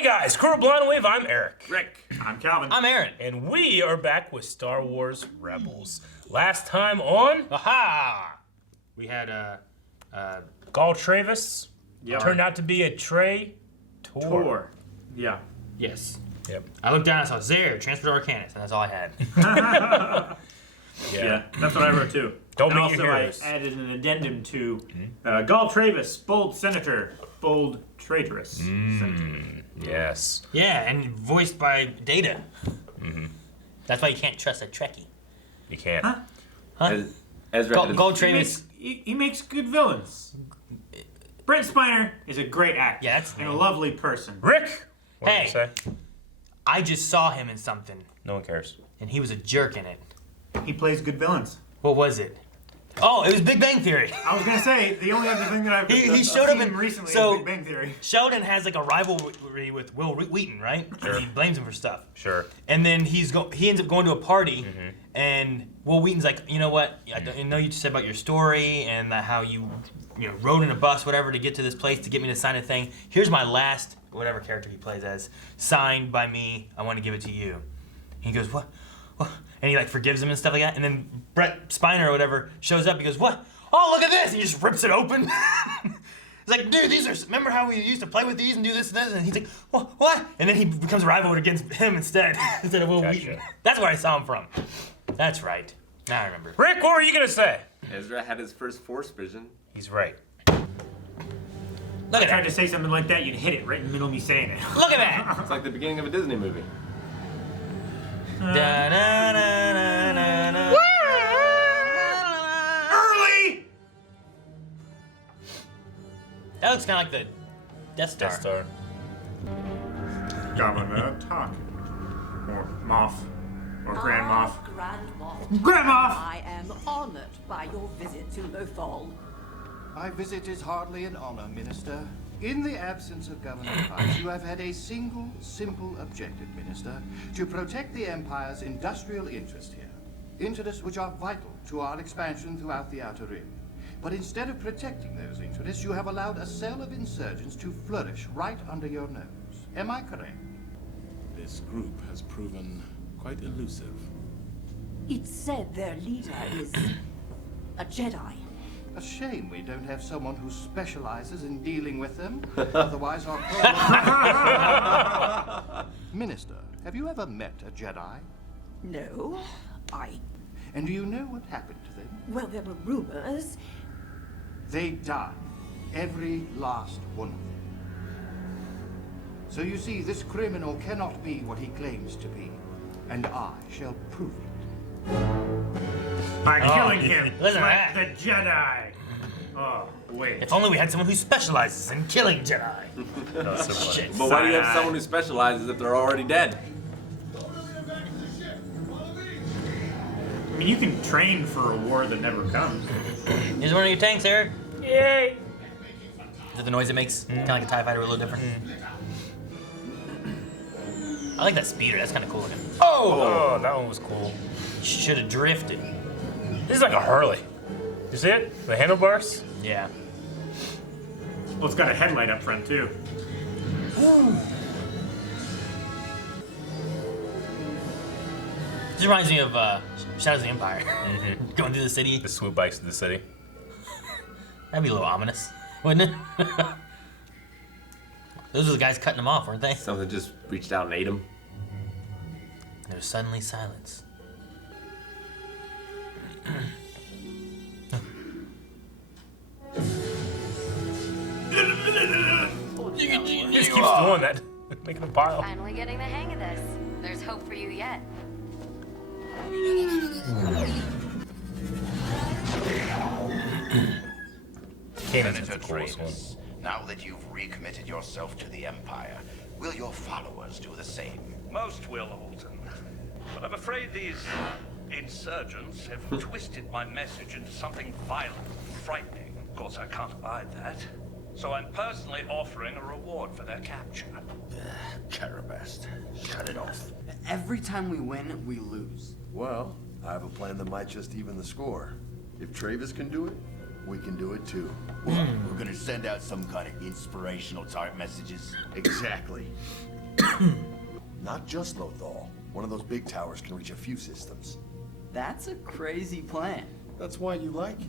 Hey guys, Crew of Blind Wave, I'm Eric. Rick. I'm Calvin. I'm Aaron. And we are back with Star Wars Rebels. Last time on... Aha! We had Gall Travis. Yep. Turned out to be a Trey Tor. Yeah. yes. Yep. I looked down and saw Zare, transfer to Arcanus, and that's all I had. Yeah, that's what I wrote too. Don't and meet your also heroes. I added an addendum to Gall Travis, bold senator, bold traitorous senator. Yes. Yeah, and voiced by Data. Mm-hmm. That's why you can't trust a Trekkie. You can't. Huh? Ezra Gold Travis. He makes good villains. Brent Spiner is a great actor. Yeah, that's and a name. lovely person. Rick! What did Hey. you say? I just saw him in something, No one cares. and he was a jerk in it. He plays good villains. What was it? Oh, it was Big Bang Theory. I was gonna say the only other thing that I've He showed up seen in- recently so- is Big Bang Theory. Sheldon has like a rivalry with Will Wheaton, right? Sure. He blames him for stuff. Sure. And then he ends up going to a party, and Will Wheaton's like, you know what? I know you just said about your story and how you rode in a bus, whatever, to get to this place to get me to sign a thing. Here's my last, whatever character he plays as, signed by me. I want to give it to you. And he goes, what? And he like forgives him and stuff like that. And then Brett Spiner or whatever shows up. He goes, what? Oh, look at this! And he just rips it open. He's like, dude, these are. Remember how we used to play with these and do this and this? And he's like, what? And then he becomes a rival against him instead of Will Gotcha. Wheaton. That's where I saw him from. That's right. Now I remember. Rick, what were you going to say? Ezra had his first Force vision. He's right. Look I at tried that. to say something like that, you'd hit it right in the middle of me saying it. Look at that. It's like the beginning of a Disney movie. Da-na-na-na-na-na. Early! That looks kind of like the Death Star. Death Star. Governor Tarkin. Or Moff. Or Grand Moff. Grand Moff. Grand Moff! I am honored by your visit to Lothal. My visit is hardly an honor, Minister. In the absence of Governor Price, you have had a single, simple objective, Minister, to protect the Empire's industrial interest here. Interests which are vital to our expansion throughout the Outer Rim. But instead of protecting those interests, you have allowed a cell of insurgents to flourish right under your nose. Am I correct? This group has proven quite elusive. It's said their leader is a Jedi. A shame we don't have someone who specializes in dealing with them. Otherwise, our Minister, have you ever met a Jedi? No, And do you know what happened to them? well, there were rumors. They died. Every last one of them. So you see, this criminal cannot be what he claims to be. And I shall prove it. By killing him, listen to like that. the Jedi. Oh, wait. If only we had someone who specializes in killing Jedi. No, so funny. Shit. But why do you have Side-eye. someone who specializes if they're already dead? I mean, you can train for a war that never comes. Here's one of your tanks, Eric. Yay! Is that the noise it makes? Kind of like a TIE fighter, a little different. I like that speeder. That's kind of cool looking. Oh, that one was cool. Should have drifted. This is like a Hurley. You see it? The handlebars? Yeah. Well, it's got a headlight up front, too. This reminds me of Shadows of the Empire. Going through the city. The swoop bikes to the city. That'd be a little ominous, wouldn't it? Those were the guys cutting them off, weren't they? Someone just reached out and ate him. There was suddenly silence. He just keeps doing that. Making a pile. Finally getting the hang of this. There's hope for you yet. Kanan's Senator the coolest one. Travis, now that you've recommitted yourself to the Empire, will your followers do the same? Most will, Alton. But I'm afraid these insurgents have twisted my message into something violent and frightening. Of course, I can't abide that. So I'm personally offering a reward for their capture. Carabast, cut it off. Every time we win, we lose. Well, I have a plan that might just even the score. If Travis can do it, we can do it too. What? We're gonna send out some kind of inspirational type messages? Exactly. Not just Lothal. One of those big towers can reach a few systems. That's a crazy plan. That's why you like it.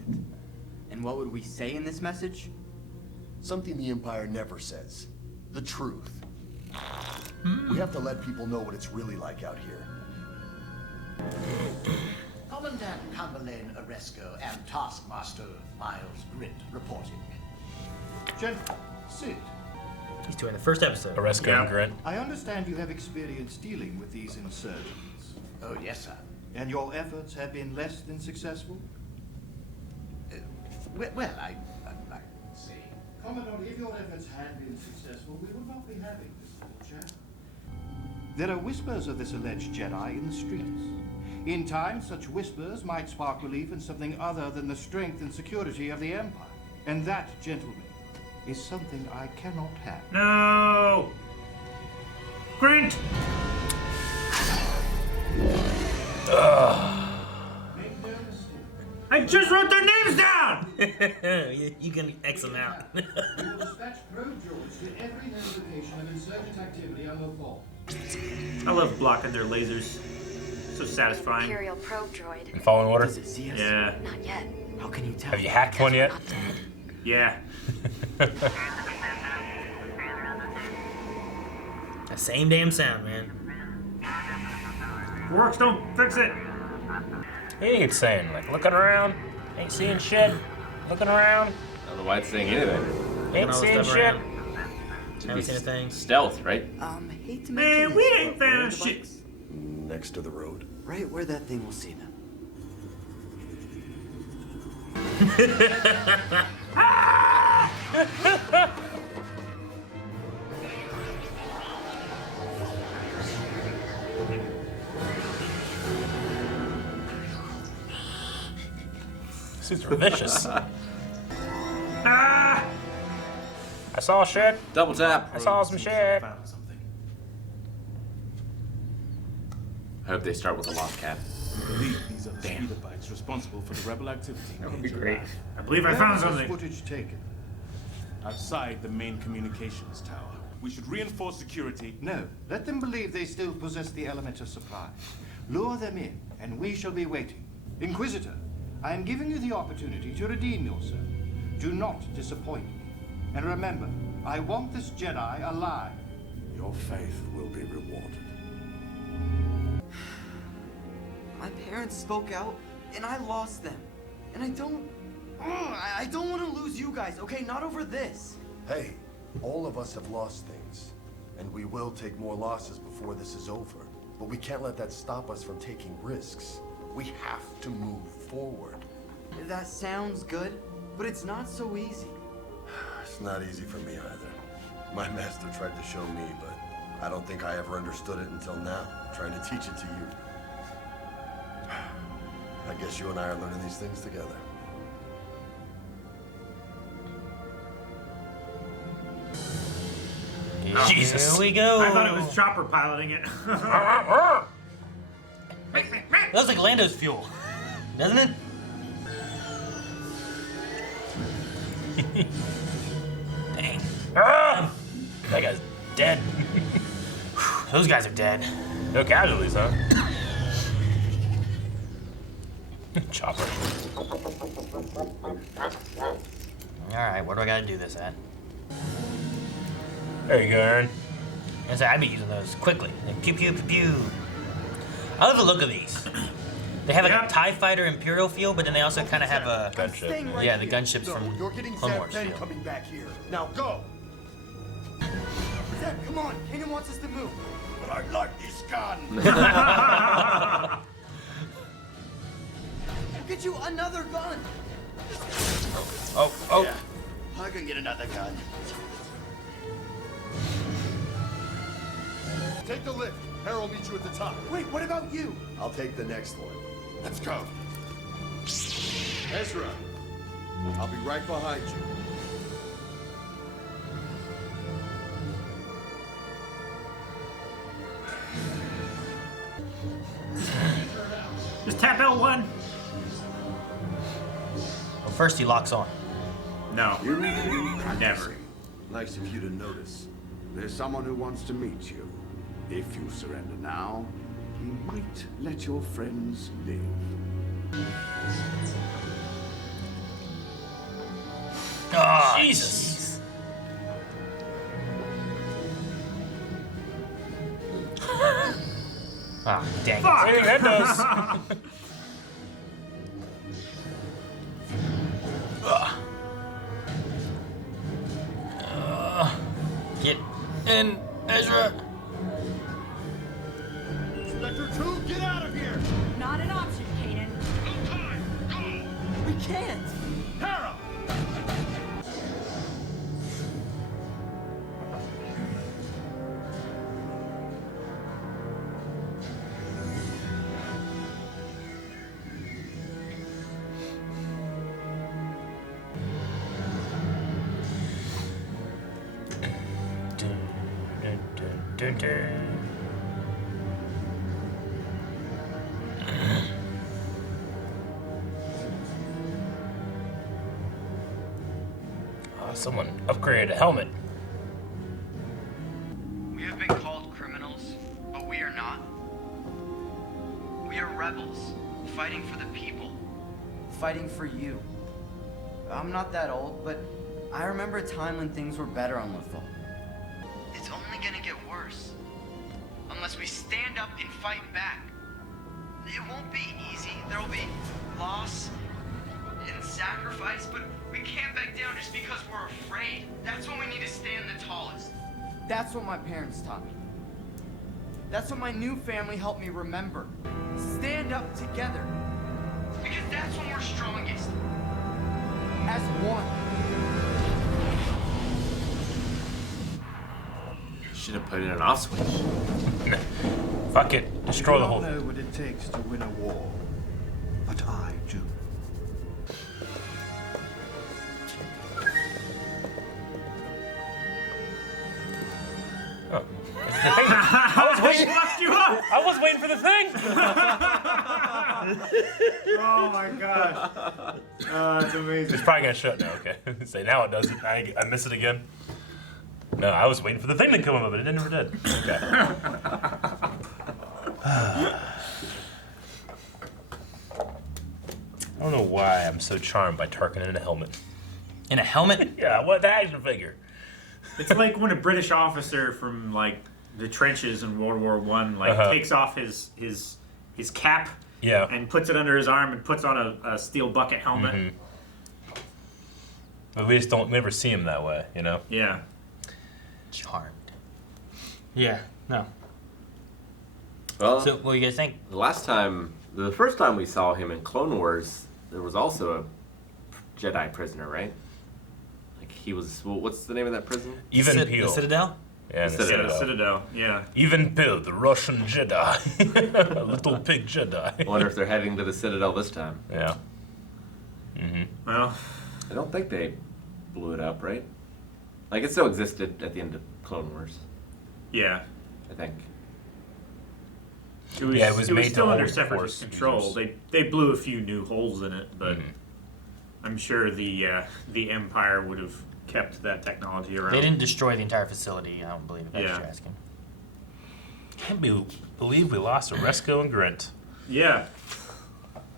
And what would we say in this message? Something the Empire never says. The truth. We have to let people know what it's really like out here. Commandant Cumberland Oresco and Taskmaster Miles Grint reporting. Gentlemen, sit. He's doing the first episode. Oresco and Grint. I understand you have experience dealing with these insurgents. Oh, yes, sir. And your efforts have been less than successful? Well, I see. Commodore, if your efforts had been successful, we would not be having this little chat. There are whispers of this alleged Jedi in the streets. In time, such whispers might spark belief in something other than the strength and security of the Empire. And that, gentlemen, is something I cannot have. No! Grint! Make no mistake. I just wrote their names down! You can X them out. We will dispatch probe droids to every notification of insurgent activity on Lothal. I love blocking their lasers. So satisfying. Imperial probe droid. In following order? Does it see us? Yeah. Not yet. How can you tell? Have you hacked one yet? Not dead. Yeah. The same damn sound, man. Works don't fix it. He ain't saying, like, looking around, ain't seeing shit, looking around, I don't know why it's saying anything. ain't all the seeing stuff shit. around. Haven't seen a thing. Stealth, right? Hate to Man, mention we this, ain't but where are found the shit. bikes? Next to the road. Right where that thing will see them. Suits are vicious. Ah! I saw shit. Double tap. I saw some shit. Found something. I hope they start with a lost cat. I believe these are the speeder bikes responsible for the rebel activity. That would be great. I believe I Where found was this something. footage taken? Outside the main communications tower. We should reinforce security. No, let them believe they still possess the element of surprise. Lure them in, and we shall be waiting. Inquisitor, I am giving you the opportunity to redeem yourself. Do not disappoint me. And remember, I want this Jedi alive. Your faith will be rewarded. My parents spoke out, and I lost them. And I don't want to lose you guys, okay? Not over this. Hey, all of us have lost things. And we will take more losses before this is over. But we can't let that stop us from taking risks. We have to move forward. That sounds good, but it's not so easy. It's not easy for me either. My master tried to show me, but I don't think I ever understood it until now, trying to teach it to you. I guess you and I are learning these things together. Jesus. Here we go. I thought it was Chopper piloting it. It looks like Lando's fuel, doesn't it? Dang. Ah! That guy's dead. Those guys are dead. No casualties, huh? Chopper. Alright, where do I gotta do this at? There you go, Aaron. I say I'd be using those quickly. Like, pew pew pew pew. I love the look of these. They have like Yeah. a TIE fighter Imperial feel, but then they also kind of have a Gunship. yeah, the gunships So, from you're getting Clone Zap Wars 10 feel. coming back here. Now go! Zeb, come on. Kanan wants us to move. But I like this gun! We'll get you another gun. Oh, oh. Yeah. I can get another gun. Take the lift. Harold will meet you at the top. Wait, what about you? I'll take the next one. Let's go. Ezra, I'll be right behind you. Just tap L1. Well, first he locks on. No. Never. Nice of you to notice. There's someone who wants to meet you. If you surrender now, he might let your friends live. Oh, Jesus. Ah, dang Fuck! it. Hey, that does. Get in, Ezra. Spectre 2, get out of here! Not an option, Kanan. No time! Go! We can't. Hera! Dun, dun. Oh, someone upgraded a helmet. We have been called criminals, but we are not. We are rebels, fighting for the people. Fighting for you. I'm not that old, but I remember a time when things were better on Lothal. It's only gonna get worse. Unless we stand up and fight back. It won't be easy. There'll be loss and sacrifice, but we can't back down just because we're afraid. That's when we need to stand the tallest. That's what my parents taught me. That's what my new family helped me remember. Stand up together. Because that's when we're strongest. As one. Should have put in an off switch. Fuck it. Destroy the whole I thing. know what it takes to win a war, but I do. Oh. I was waiting. Fucked you up! I was waiting for the thing. Oh my gosh. That's amazing. It's probably gonna shut now. Okay. Say now it doesn't. I miss it again. No, I was waiting for the thing to come up, but it never did. Okay. I don't know why I'm so charmed by Tarkin in a helmet. In a helmet? Yeah, what the action figure? It's like when a British officer from like the trenches in World War I like takes off his cap and puts it under his arm and puts on a steel bucket helmet. Mm-hmm. But we just don't never see him that way, you know? Yeah. Charmed. Yeah, no. Well, So, what do you guys think? the first time we saw him in Clone Wars, there was also a Jedi prisoner, right? Like he was, well, what's the name of that prison? Even Peel. The Citadel? Yeah, the Citadel. Citadel, yeah. Even Peel, the Russian Jedi. A little pig Jedi. I wonder if they're heading to the Citadel this time. Yeah. Mm-hmm. Well, I don't think they blew it up, right? Like it still existed at the end of Clone Wars, yeah. I think. It was, Yeah, it was made to still under hold Separatist Force control. users. They blew a few new holes in it, but I'm sure the Empire would have kept that technology around. They didn't destroy the entire facility, I don't believe, if that's what Yeah. you're asking. Can't believe we lost Oresco and Grint. Yeah.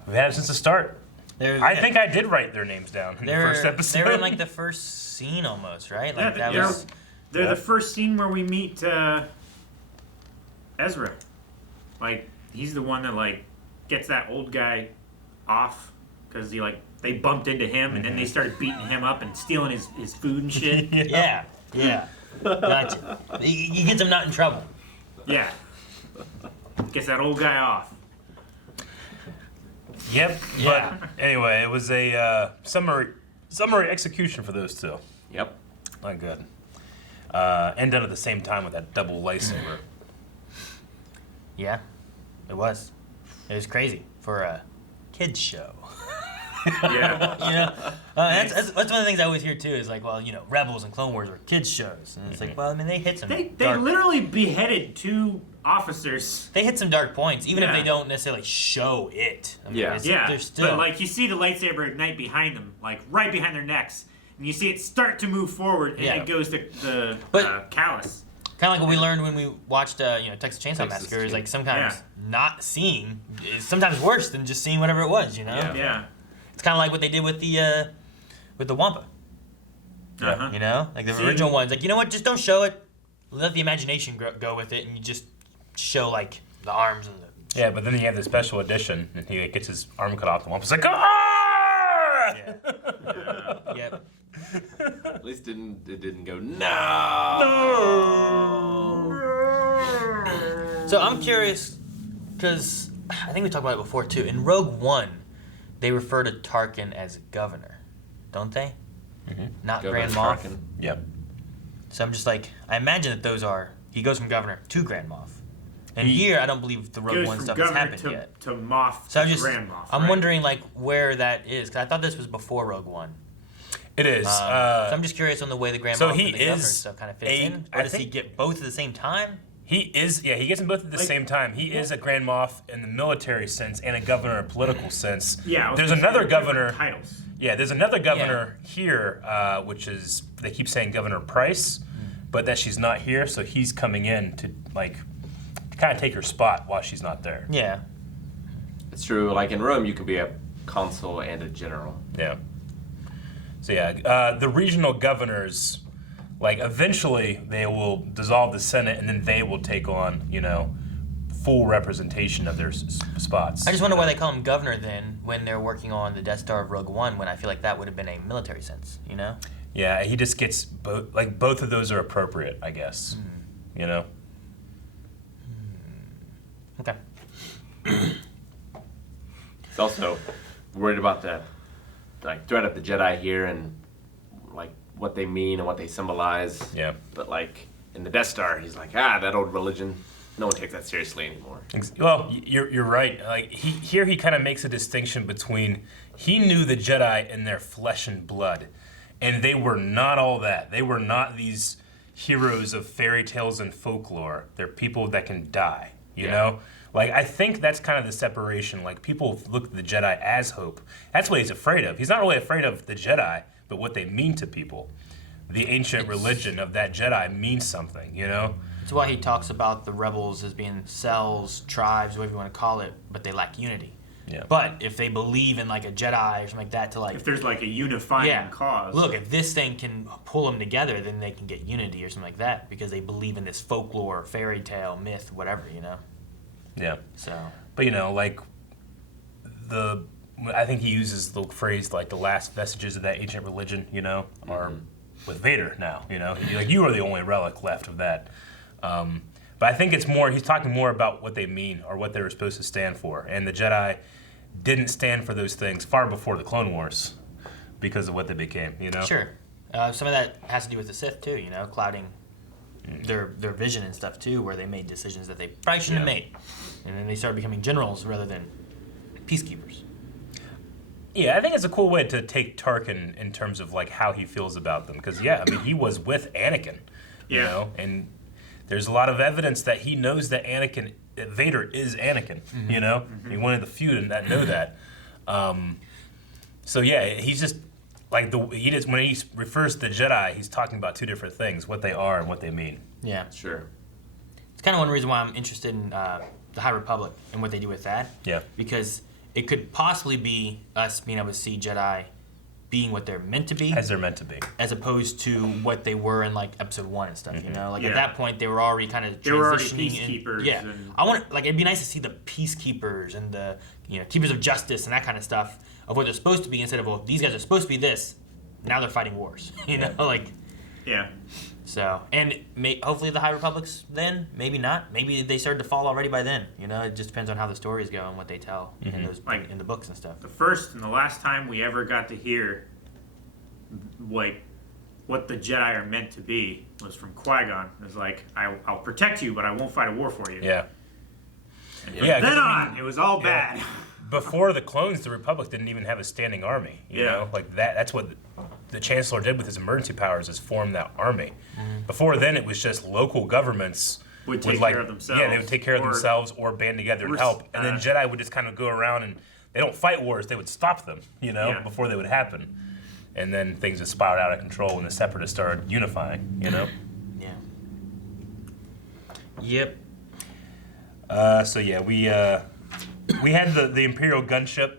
We've had it since the start. I think I did write their names down in the first episode. They were in like the first scene almost, right? Like Yeah, they're the first scene where we meet Ezra. Like he's the one that like gets that old guy off because they bumped into him and then they started beating him up and stealing his food and shit. Yeah. Gotcha. He gets him not in trouble. Yeah. Gets that old guy off. Yep. Yeah. But anyway, it was a summary execution for those two. Yep. Not good. And done at the same time with that double lightsaber. Yeah, it was. It was crazy for a kids show. Yeah. You know, that's one of the things I always hear too. Is like, well, you know, Rebels and Clone Wars were kids shows, and it's like, well, I mean, they hit some. They dark, literally beheaded 2 officers. They hit some dark points, even if Yeah. they don't necessarily show it. I mean, Yeah. Yeah, they're still. but like you see the lightsaber ignite behind them, like right behind their necks, and and you see it start to move forward, and it goes to the callus. Kind of like what we learned when we watched, Texas Chainsaw Massacre. Is like sometimes not seeing is sometimes worse than just seeing whatever it was. You know. Yeah. It's kind of like what they did with the Wampa. Uh-huh. You know, like the original ones. Like, you know what? Just don't show it. Let the imagination go with it, and you just show like the arms and the. Yeah, but then you have the special edition, and he gets his arm cut off. The Wampa's like, ah! Yep. At least it didn't go no. So I'm curious, because I think we talked about it before too. In Rogue One, they refer to Tarkin as governor, don't they? Mm-hmm. Not Governor Grand Moff. Tarkin. Yep. So I'm just like, I imagine that those are. He goes from governor to Grand Moff. And here, I don't believe the Rogue One stuff has happened yet. To Moff So to Grand Moff. I'm wondering like where that is, because I thought this was before Rogue One. It is. So I'm just curious on the way the Grand Moff and the governor stuff kind of fits in. Or does he get both at the same time? He is, he gets them both at the same time. He is a Grand Moff in the military sense and a governor in a political sense. Yeah. There's another governor. Titles. Yeah, there's another governor here, which is, they keep saying Governor Price, but that she's not here, so he's coming in to kind of take her spot while she's not there. Yeah. It's true. Like in Rome, you can be a consul and a general. Yeah. So yeah, the regional governors, like eventually they will dissolve the Senate, and then they will take on, full representation of their spots. I just wonder why they call him governor then when they're working on the Death Star of Rogue One, when I feel like that would have been a military sense, Yeah, he just gets both of those are appropriate, I guess. Okay. He's also worried about the threat of the Jedi here and what they mean and what they symbolize. Yeah. But in the Death Star, he's like, that old religion. No one takes that seriously anymore. Well, you're right. He kind of makes a distinction between he knew the Jedi in their flesh and blood, and they were not all that. They were not these heroes of fairy tales and folklore. They're people that can die. You know. I think that's kind of the separation. People look at the Jedi as hope. That's what he's afraid of. He's not really afraid of the Jedi, but what they mean to people. The ancient religion of that Jedi means something, That's why he talks about the rebels as being cells, tribes, whatever you want to call it, but they lack unity. Yeah. But if they believe in a Jedi or something like that to if there's a unifying cause. Look, if this thing can pull them together, then they can get unity or something like that because they believe in this folklore, fairy tale, myth, whatever, Yeah. So. But I think he uses the phrase the last vestiges of that ancient religion, are with Vader now, you are the only relic left of that. But I think it's more, he's talking more about what they mean or what they were supposed to stand for. And the Jedi didn't stand for those things far before the Clone Wars because of what they became, Sure. Some of that has to do with the Sith too, clouding their vision and stuff too, where they made decisions that they probably shouldn't have made. And then they started becoming generals rather than peacekeepers. Yeah, I think it's a cool way to take Tarkin in terms of how he feels about them. Because he was with Anakin, and there's a lot of evidence that he knows that Vader is Anakin, He wanted the few to not know that. So yeah, he's just when he refers to the Jedi, he's talking about two different things: what they are and what they mean. Yeah, sure. It's kind of one reason why I'm interested in the High Republic and what they do with that. Yeah, because it could possibly be us being able to see Jedi being what they're meant to be, as they're meant to be, as opposed to what they were in Episode 1 and stuff. At that point, they were already kind of transitioning. They were already peacekeepers. I want it'd be nice to see the peacekeepers and the keepers of justice and that kind of stuff of what they're supposed to be instead of these guys are supposed to be this. Now they're fighting wars. Yeah. So hopefully the High Republic's then maybe not. Maybe they started to fall already by then. It just depends on how the stories go and what they tell in those in the books and stuff. The first and the last time we ever got to hear what the Jedi are meant to be was from Qui-Gon. It was I'll protect you, but I won't fight a war for you. Yeah. And from then on, it was all bad. Before the clones, the Republic didn't even have a standing army. You know, that's what the Chancellor did with his emergency powers, is form that army. Before then, it was just local governments would take care of themselves. Yeah, they would take care of themselves or band together and help. And then Jedi would just kind of go around and they don't fight wars; they would stop them. Before they would happen. and then things just spiraled out of control when the Separatists started unifying. You know. Yeah. Yep. So yeah, we had the Imperial gunship,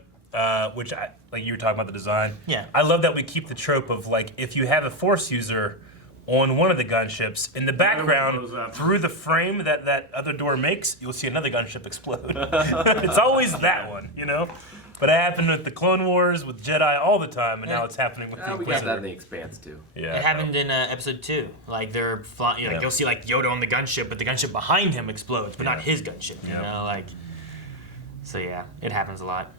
which like you were talking about the design. Yeah. I love that we keep the trope of like if you have a Force user on one of the gunships, in the background, through the frame that other door makes, you'll see another gunship explode. It's always that one, you know? But it happened with the Clone Wars, with Jedi all the time, and now it's happening with the we got that in the Expanse too. Yeah. It happened in episode 2. Like they're flying, like you'll see like Yoda on the gunship, but the gunship behind him explodes, but not his gunship. You know, like. So yeah, it happens a lot.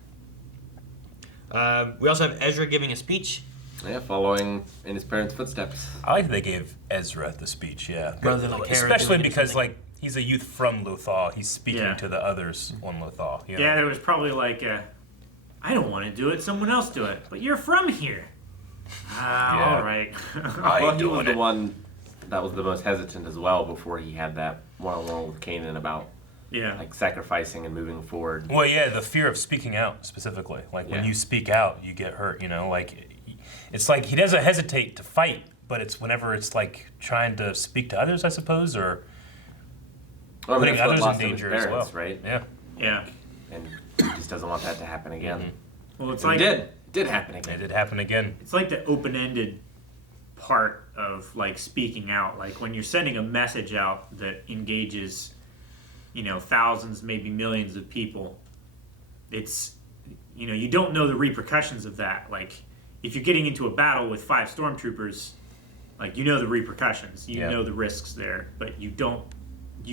We also have Ezra giving a speech. Yeah, following in his parents' footsteps. I like that they gave Ezra the speach, yeah. Rather than like especially because like he's a youth from Lothal, he's speaking to the others on Lothal. You know? Yeah, there was probably like, I don't want to do it, someone else do it, but you're from here. All right. Well, he was the one that was the most hesitant as well before he had that one-on-one with Kanan about like sacrificing and moving forward. Well, yeah, the fear of speaking out specifically. Like when you speak out, you get hurt. You know, like it's like he doesn't hesitate to fight, but it's whenever it's like trying to speak to others, I suppose, or putting others in danger as well. Right? Yeah. Yeah. And he just doesn't want that to happen again. Well, it's And like it did happen again. It did happen again. It's like the open-ended part of like speaking out. Like when you're sending a message out that engages, you know, thousands, maybe millions of people. It's, you know, you don't know the repercussions of that. Like if you're getting into a battle with 5 stormtroopers, like you know the repercussions, you know the risks there, but you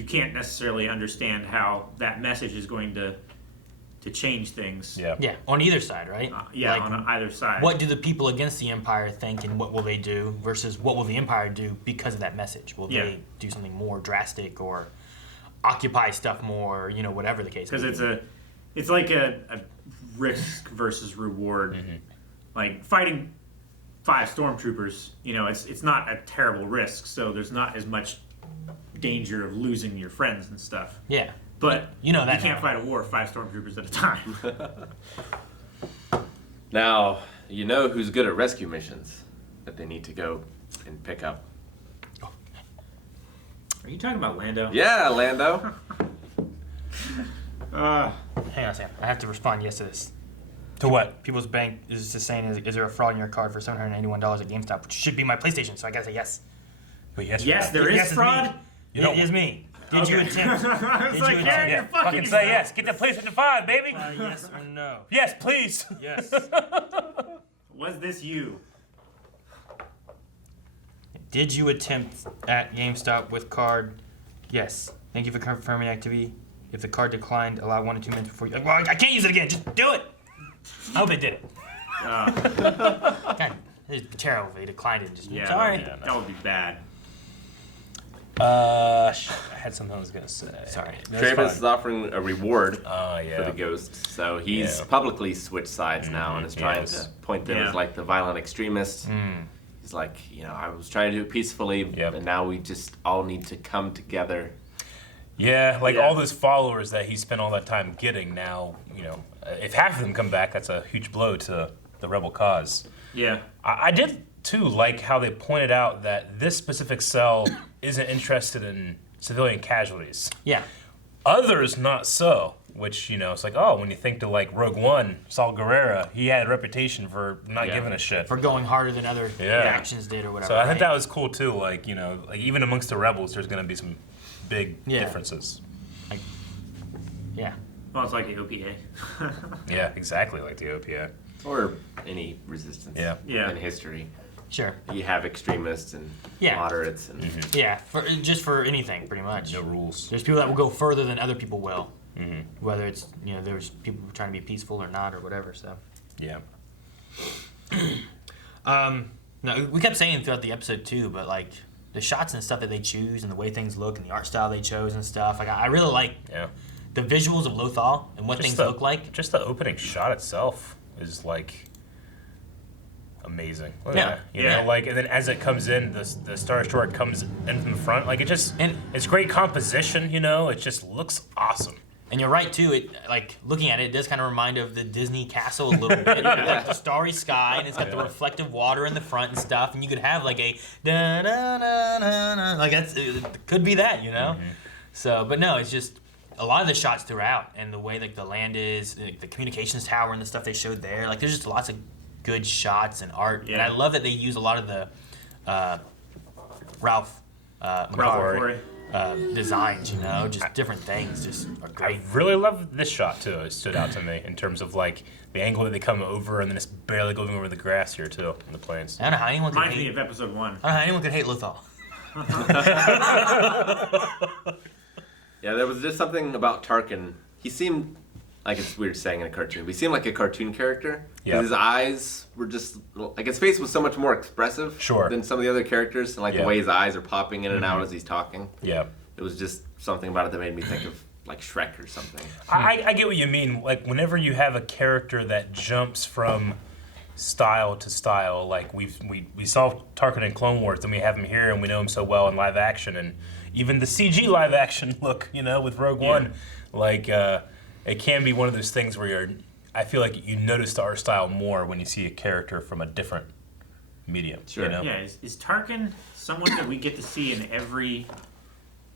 can't necessarily understand how that message is going to change things. Yeah. Yeah, on either side, right? Yeah, like, on either side. What do the people against the Empire think, and what will they do versus what will the Empire do because of that message? Will they do something more drastic or occupy stuff more? You know, whatever the case. Because it's like a risk versus reward. Like fighting 5 stormtroopers, you know, it's not a terrible risk, so there's not as much danger of losing your friends and stuff. Yeah. But you know that you can't fight a war 5 stormtroopers at a time. Now, you know who's good at rescue missions that they need to go and pick up. Are you talking about Lando? Yeah, Lando. Hang on a second. I have to respond yes to this. To what? People's Bank is just saying, is there a fraud in your card for $781 at GameStop, which should be my PlayStation, so I gotta say yes. But yes, there is fraud? It is me. Did you attempt? It's like, you're fucking say yes. Get the PlayStation 5, baby. Yes or no? Yes, please. Yes. Was this you? Did you attempt at GameStop with card? Yes. Thank you for confirming activity. If the card declined, allow 1 to 2 minutes before you... Well, I can't use it again. Just do it. I hope it did it. God, it's terrible if they declined it. Just sorry. Yeah, that would be bad. I had something I was gonna say. Sorry. Travis is offering a reward for the ghost, so he's publicly switched sides now and is trying to point them as like the violent extremists. He's like, you know, I was trying to do it peacefully, and now we just all need to come together. Yeah, like all those followers that he spent all that time getting now, you know, if half of them come back, that's a huge blow to the rebel cause. Yeah. I did, too, like how they pointed out that this specific cell isn't interested in civilian casualties. Yeah. Others not so, which, you know, it's like, oh, when you think to, like, Rogue One, Saul Guerrero, he had a reputation for not giving a shit. For going harder than other factions did or whatever. So I think that was cool, too. Like, you know, like even amongst the rebels, there's going to be some big differences. Like, yeah. Well, it's like the OPA. Yeah, exactly like the OPA. Or any resistance in history. Sure. You have extremists and moderates. And Yeah, just for anything, pretty much. No rules. There's people that will go further than other people will. Whether it's, you know, there's people trying to be peaceful or not or whatever, so. Yeah. No, we kept saying throughout the episode too, but like the shots and stuff that they choose and the way things look and the art style they chose and stuff, like I really like the visuals of Lothal and what things look like. Just the opening shot itself is like amazing. Look at that. You know, like, and then as it comes in, the Star Destroyer comes in from the front. Like, it's great composition, you know? It just looks awesome. And you're right too. It like looking at it, it does kind of remind of the Disney castle a little bit. Like the starry sky, and it's got the reflective water in the front and stuff. And you could have like a da da da da da. Like it could be that, you know. So, but no, it's just a lot of the shots throughout, and the way like the land is, like, the communications tower and the stuff they showed there. Like there's just lots of good shots and art. And I love that they use a lot of the Ralph McQuarrie designs, you know, just different things, just are great. I really love this shot too. It stood out to me in terms of like the angle that they come over, and then it's barely going over the grass here too in the plains. I don't know how anyone could Reminds me hate. of episode 1. I don't know how anyone could hate Lothal. Yeah, there was just something about Tarkin. He seemed like, it's weird saying in a cartoon, but he seemed like a cartoon character. Yeah. His eyes were just like, his face was so much more expressive than some of the other characters, and like the way his eyes are popping in and out as he's talking. Yeah. It was just something about it that made me think of like Shrek or something. I get what you mean. Like whenever you have a character that jumps from style to style, like we saw Tarkin in Clone Wars, then we have him here and we know him so well in live action, and even the CG live action look, you know, with Rogue One, like it can be one of those things where I feel like you notice the art style more when you see a character from a different medium. Sure. You know? Yeah, is Tarkin someone that we get to see in every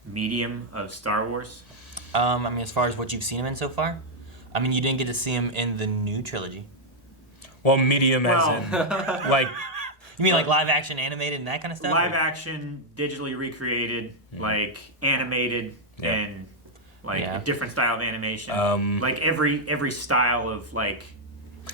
medium of Star Wars? I mean, as far as what you've seen him in so far, I mean, you didn't get to see him in the new trilogy. Well, medium as in like. You mean like live action, animated, and that kind of stuff? Live action, digitally recreated, like animated, and like a different style of animation. Like every style of like.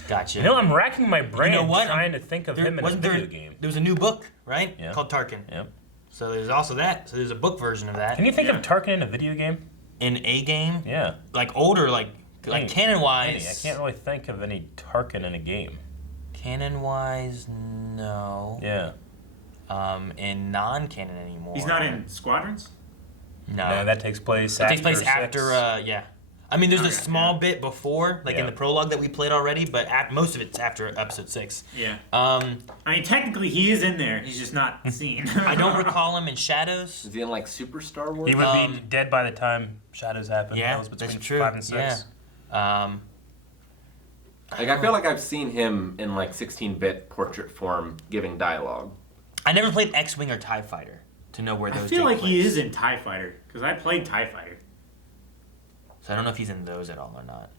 Gotcha. You know, I'm racking my brain You know what? trying to think of him in a video game. There was a new book, right? Yeah. Called Tarkin. Yep. So there's also that. So there's a book version of that. Can you think of Tarkin in a video game? In a game? Yeah. Like older, like canon-wise. I can't really think of any Tarkin in a game. Canon-wise, no. Yeah. In non-canon anymore. He's not in Squadrons? No, that takes place That after takes place 6. after, yeah. I mean, there's a small bit before, like in the prologue that we played already, but most of it's after episode 6. Yeah. I mean, technically he is in there. He's just not seen. I don't recall him in Shadows. Is he in like Super Star Wars? He would be dead by the time Shadows happened. Yeah, that was between that's true. 5 and 6. Yeah. Like, I feel like I've seen him in like 16-bit portrait form giving dialogue. I never played X-Wing or TIE Fighter to know where those I feel take like place. he is in TIE Fighter, because I played TIE Fighter. So I don't know if he's in those at all or not.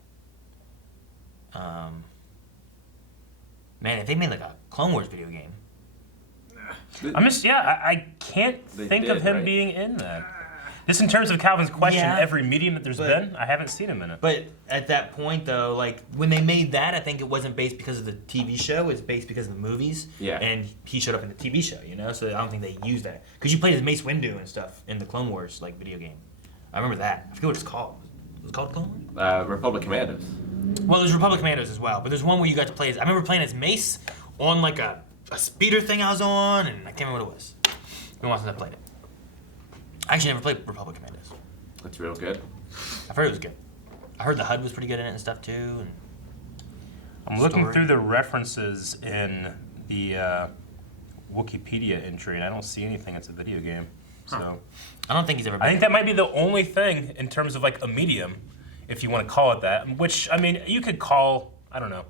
Man, if they made like a Clone Wars video game. I'm just, I can't think of him being in that. Just in terms of Calvin's question, every medium that there's been, I haven't seen him in it. But at that point, though, like when they made that, I think it wasn't based because of the TV show. It's based because of the movies. Yeah. And he showed up in the TV show, you know. So I don't think they used that because you played as Mace Windu and stuff in the Clone Wars like video game. I remember that. I forget what it's called. Was it called Clone Wars? Republic Commandos. Well, there's Republic Commandos as well, but there's one where you got to play as. I remember playing as Mace on like a speeder thing I was on, and I can't remember what it was. It's been a while since I played it. I actually never played Republic Commandos. That's real good. I've heard it was good. I heard the HUD was pretty good in it and stuff too. And I'm looking through the references in the Wikipedia entry, and I don't see anything that's a video game. So I don't think he's ever been I think that might be the only thing in terms of like a medium, if you want to call it that. Which, I mean, you could call, I don't know.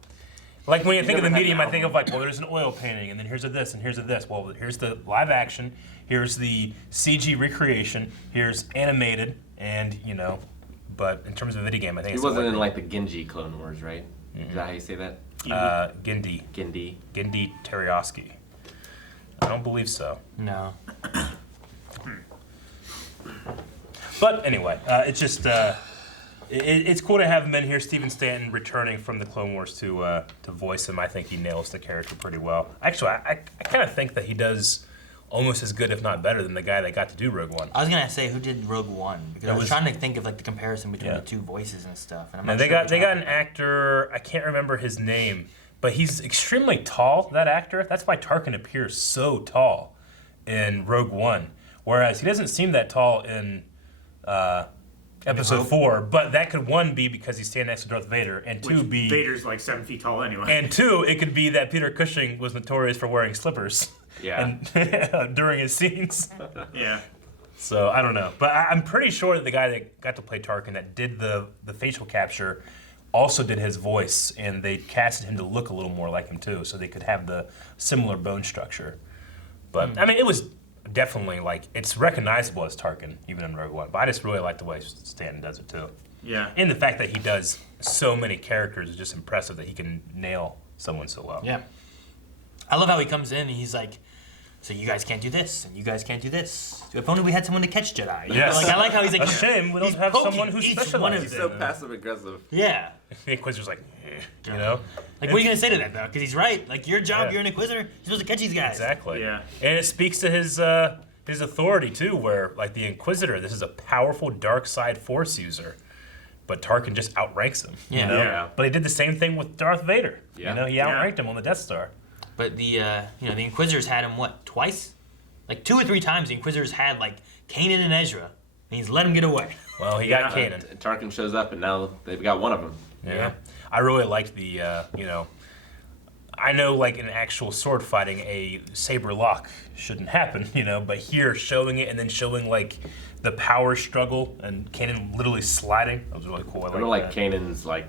Like when you think of the medium, I think of like, well, there's an oil painting, and then here's a this, and here's a this. Well, here's the live action, here's the CG recreation, here's animated, and you know. But in terms of a video game, I think he it's wasn't in like the Genji Clone Wars, right? Is that how you say that? Gindi. Gindi. Gindi Teriyaki. I don't believe so. No. But anyway, it's just it's cool to have him in here. Stephen Stanton returning from the Clone Wars to voice him. I think he nails the character pretty well. Actually, I kind of think that he does almost as good, if not better, than the guy that got to do Rogue One. I was gonna say who did Rogue One because I was trying to think of like the comparison between the two voices and stuff. And I'm not they sure got an actor. I can't remember his name, but he's extremely tall. That actor. That's why Tarkin appears so tall in Rogue One, whereas he doesn't seem that tall in Episode 4. But that could, one, be because he's standing next to Darth Vader, and two, be Vader's like 7 feet tall anyway. And two, it could be that Peter Cushing was notorious for wearing slippers. Yeah. And during his scenes. Yeah. So I don't know, but I'm pretty sure that the guy that got to play Tarkin that did the facial capture also did his voice, and they casted him to look a little more like him too, so they could have the similar bone structure. But I mean, it was definitely like it's recognizable as Tarkin even in Rogue One. But I just really like the way Stanton does it too. Yeah. And the fact that he does so many characters is just impressive that he can nail someone so well. Yeah. I love how he comes in and he's like, so you guys can't do this, and you guys can't do this. If only we had someone to catch Jedi. Yes. Like, I like how he's like, a shame we don't have someone who specializes. He's so passive aggressive. Yeah. The Inquisitor's like, you know? Like, what are you going to say to that, though? Because he's right. Like, your job, you're an Inquisitor, you're supposed to catch these guys. Exactly. Yeah. And it speaks to his authority, too, where, like, the Inquisitor, this is a powerful dark side Force user. But Tarkin just outranks him. Yeah. You know? Yeah. But he did the same thing with Darth Vader. Yeah. You know, he outranked him on the Death Star. But the the Inquisitors had him, what, twice? Like 2 or 3 times the Inquisitors had, like, Kanan and Ezra, and he's let him get away. Well, he got Kanan. And Tarkin shows up, and now they've got one of them. Yeah. I really liked the, I know, like, in actual sword fighting, a saber lock shouldn't happen, but here, showing it and then showing, like, the power struggle and Kanan literally sliding, that was really cool. I like Kanan's, like,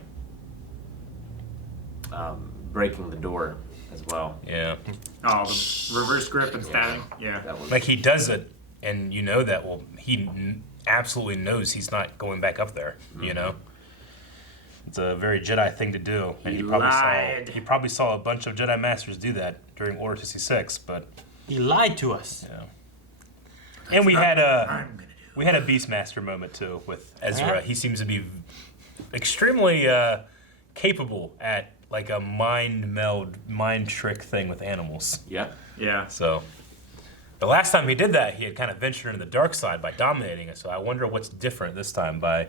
breaking the door as well. Yeah. Oh, the reverse grip and stabbing. Yeah. That was, like, he does it, and you know that, well, he absolutely knows he's not going back up there, It's a very Jedi thing to do, and he probably saw a bunch of Jedi Masters do that during Order 66, but... He lied to us. Yeah. And we had a Beastmaster moment, too, with Ezra. Yeah. He seems to be extremely capable at, like, a mind trick thing with animals. Yeah. Yeah. So... the last time he did that, he had kind of ventured into the dark side by dominating it. So I wonder what's different this time by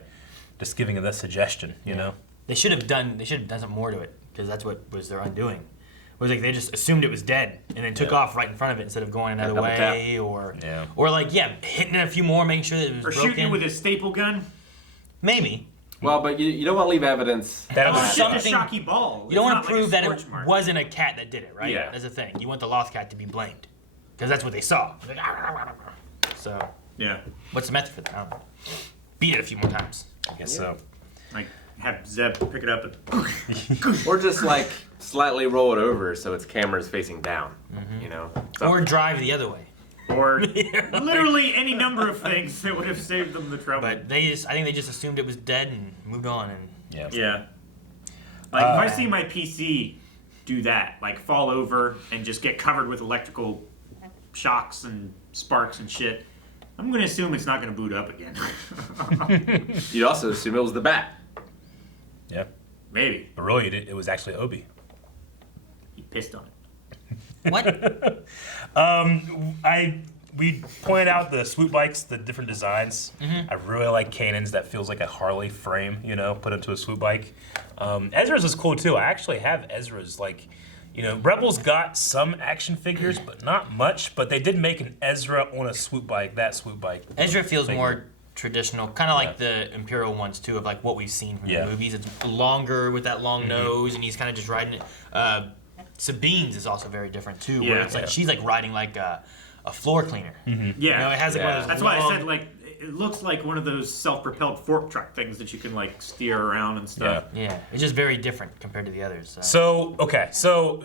just giving it this suggestion, you know? They should have done something more to it, because that's what was their undoing. It was like they just assumed it was dead and then took off right in front of it instead of going another way or hitting it a few more, making sure that it was broken. Or shooting it with his staple gun. Maybe. Well, but you don't want to leave evidence. That was just a something- shocky ball. You don't It's want to not like prove a that scorch it mark. wasn't a cat that did it, right? Yeah. That's the thing. You want the lost cat to be blamed, because that's what they saw. So, Yeah. what's the method for that? I don't know. Beat it a few more times. I guess so. Like, have Zeb pick it up and... Or just, like, slightly roll it over so its camera's facing down, Or drive the other way. Or literally any number of things that would have saved them the trouble. But I think they just assumed it was dead and moved on. And Yeah. Like, if I see my PC do that, like fall over and just get covered with electrical shocks and sparks and shit, I'm going to assume it's not going to boot up again. You'd also assume it was the bat. Yeah. Maybe. But really, it was actually Obi. He pissed on it. What? We pointed out the swoop bikes, the different designs. Mm-hmm. I really like Kanan's that feels like a Harley frame, put into a swoop bike. Ezra's is cool too. I actually have Ezra's, like, Rebels got some action figures, but not much. But they did make an Ezra on a swoop bike, that swoop bike. Ezra feels more traditional, kind of like the Imperial ones too, of like what we've seen from the movies. It's longer with that long nose, and he's kind of just riding it. Sabine's is also very different too, where it's like she's like riding like a floor cleaner. Yeah. It has like one of those That's long... why I said, like, it looks like one of those self-propelled fork truck things that you can, like, steer around and stuff. Yeah, it's just very different compared to the others. So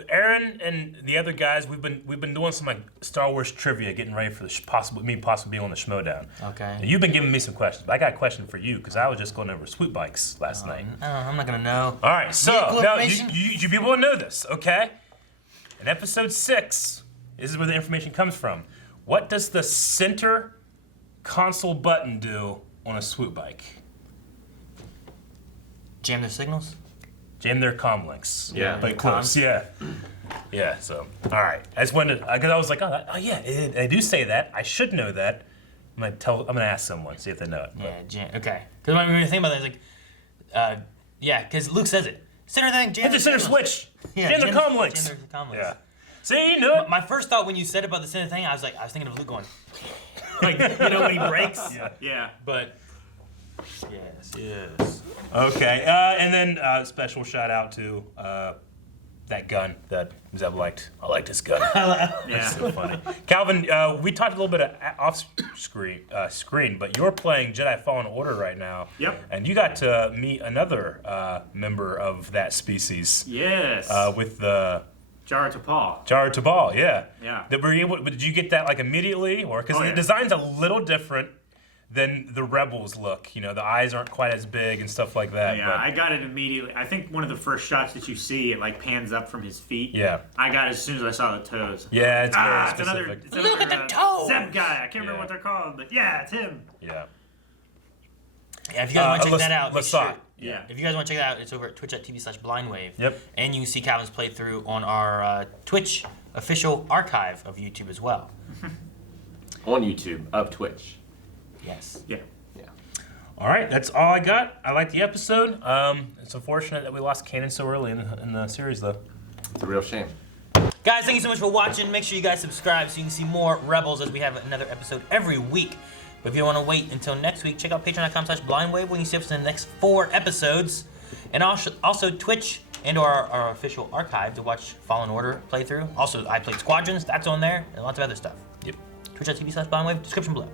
Aaron and the other guys, we've been doing some, like, Star Wars trivia, getting ready for the possibly being on the Showdown. Okay. And you've been giving me some questions, but I got a question for you because I was just going over swoop bikes last night. I'm not gonna know. All right, so now you people will know this, okay? In episode 6, this is where the information comes from. What does the center console button do on a swoop bike? Jam their signals? Jam their comm links. Yeah. But close, yeah. Yeah, so, all right. I just wanted, because I was like, oh yeah, they do say that. I should know that. I'm gonna ask someone, see if they know it. Yeah, okay. Because when you think about that, it's like, because Luke says it. Center thing, jam Hit the center switch. Jam their comm links. Jam their comm links. Yeah. See, you knew it. My first thought when you said about the center thing, I was thinking of Luke going, like, when he breaks. Yeah. But, yes. Okay, and then special shout out to that gun that Zeb liked. I liked his gun. Yeah. That's so funny. Calvin, we talked a little bit off screen, but you're playing Jedi Fallen Order right now. Yep. And you got to meet another member of that species. Yes. With the Jara Tapal. Jara Tapal, yeah. Yeah. Did you get that like immediately, or because the design's a little different than the Rebels look? You know, the eyes aren't quite as big and stuff like that. Yeah, I got it immediately. I think one of the first shots that you see, it like pans up from his feet. Yeah. I got it as soon as I saw the toes. Yeah, it's very specific. specific. Look at the toes. Zeb guy. I can't remember what they're called, but yeah, it's him. Yeah. Yeah, if you guys want to check that out, Lothal. Yeah. If you guys want to check it out, it's over at twitch.tv/blindwave. Yep. And you can see Calvin's playthrough on our Twitch official archive of YouTube as well. On YouTube of Twitch. Yes. Yeah. All right, that's all I got. I liked the episode. It's unfortunate that we lost Kanan so early in the series, though. It's a real shame. Guys, thank you so much for watching. Make sure you guys subscribe so you can see more Rebels as we have another episode every week. But if you don't want to wait until next week, check out patreon.com/blindwave where you can see us in the next 4 episodes. And also Twitch and our official archive to watch Fallen Order playthrough. Also, I played Squadrons. That's on there. And lots of other stuff. Yep. Twitch.tv/blindwave. Description below.